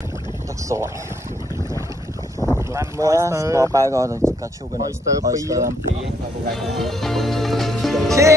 ទឹកស្រស់បានមើលស្គាល់បែរក៏ឈូកoyster 2ឈេ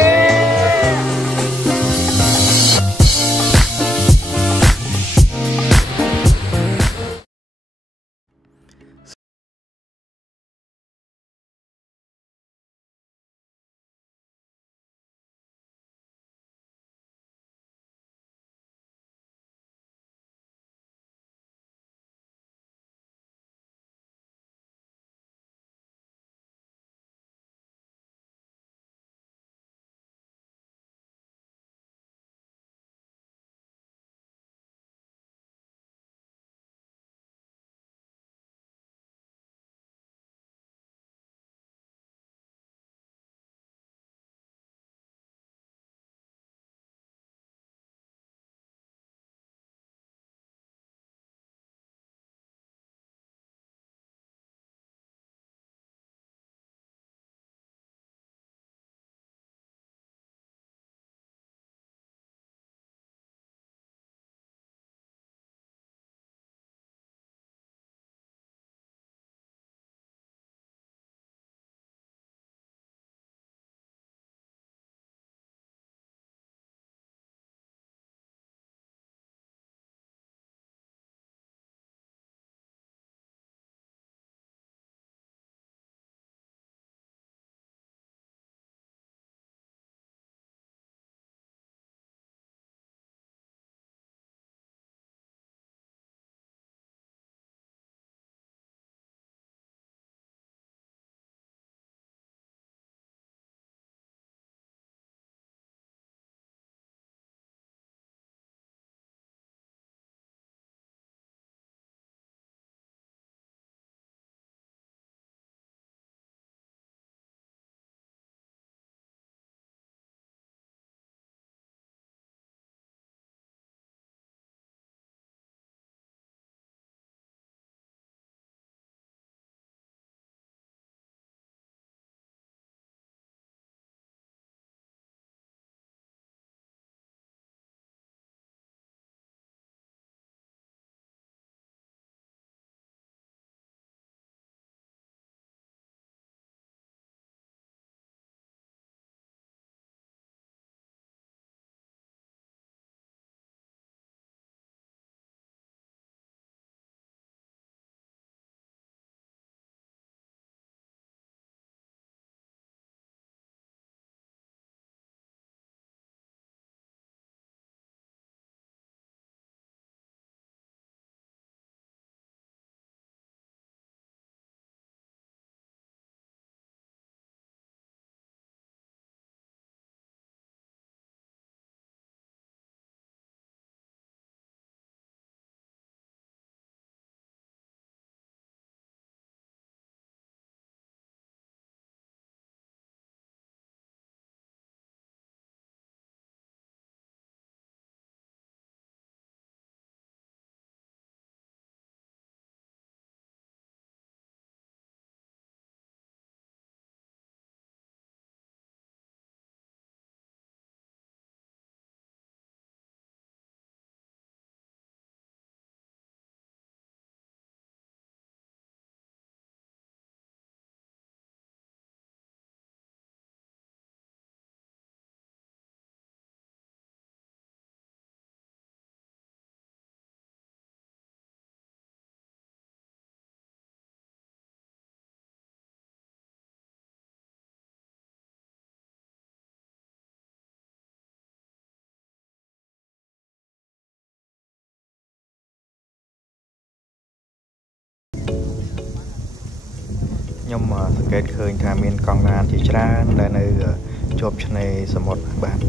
ខ្ញុំសង្កេតឃើញថាមានកង់ឡានជាច្រើនដែលនៅជាប់ឆ្នេរសមុទ្របាទ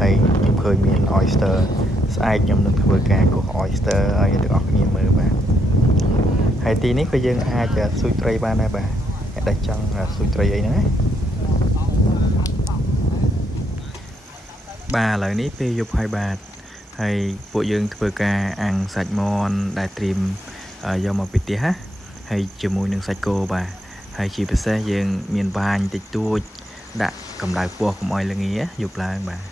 ហើយខ្ញុំឃើញមាន oyster ស្អែកខ្ញុំនឹងធ្វើការគោះ oyster ឲ្យអ្នកទាំងអស់គ្នាមើលបាទហើយទីនេះក៏យើងអាចស៊ូចត្រីបានដែរបាទអ្នកដែលចង់ស៊ូចត្រីអីហ្នឹងណាបាទឥឡូវនេះពេលយប់ហើយបាទហើយពួកយើងធ្វើការអាំងសាច់មាន់ដែលត្រៀមយកមកពីផ្ទះណាហើយជាមួយនឹងសាច់គោបាទហើយជាពិសេសយើងមានបាញតិចតួចដាក់កម្ដៅពោះកុំឲ្យល្ងាយប់ឡើងបាទ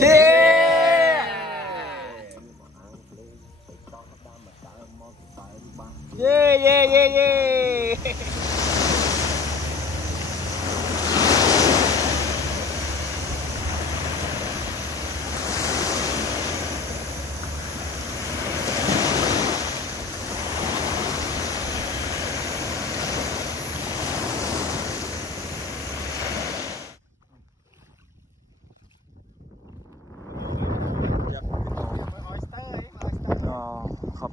ឈេ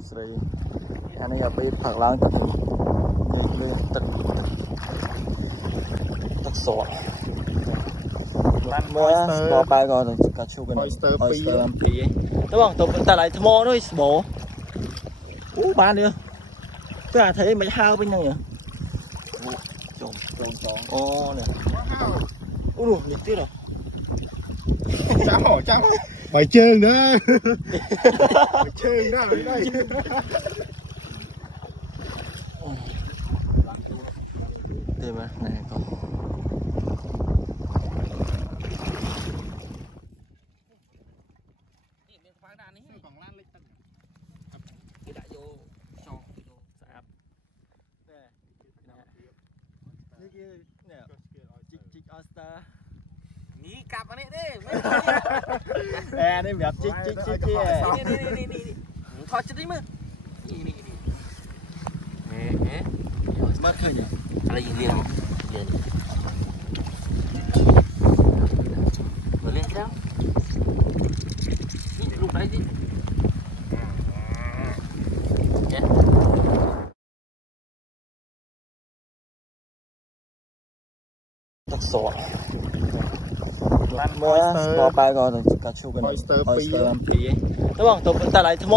Sri anh ấy bị phậtឡើងទឹកទឹកសក់ឡានមើលស្បបែរក៏កាឈូកOyster 2ទៅបងទៅតែlạiថ្មនោះស្បោអូបានទេទៅអាthấyមិនហើវិញហ្នឹងចុំអូនេះអូនេះទៀតចាំបើជើងណាបើជើងណាđâyទេមើលណែក៏Oyster นี่กลับอันนี้ดิแอร์นี่แบบจิ๊กนี่ถอดชุดนี้มั้ยนี่มาเคยเนี่ยอะไรยิงเรียนมาเล่นแล้วนี่ลูกไหนดิទឹកសក់ឡានមើលស្បបែរក៏កាឈូកOyster 2ទៅបងទៅតែlạiថ្ម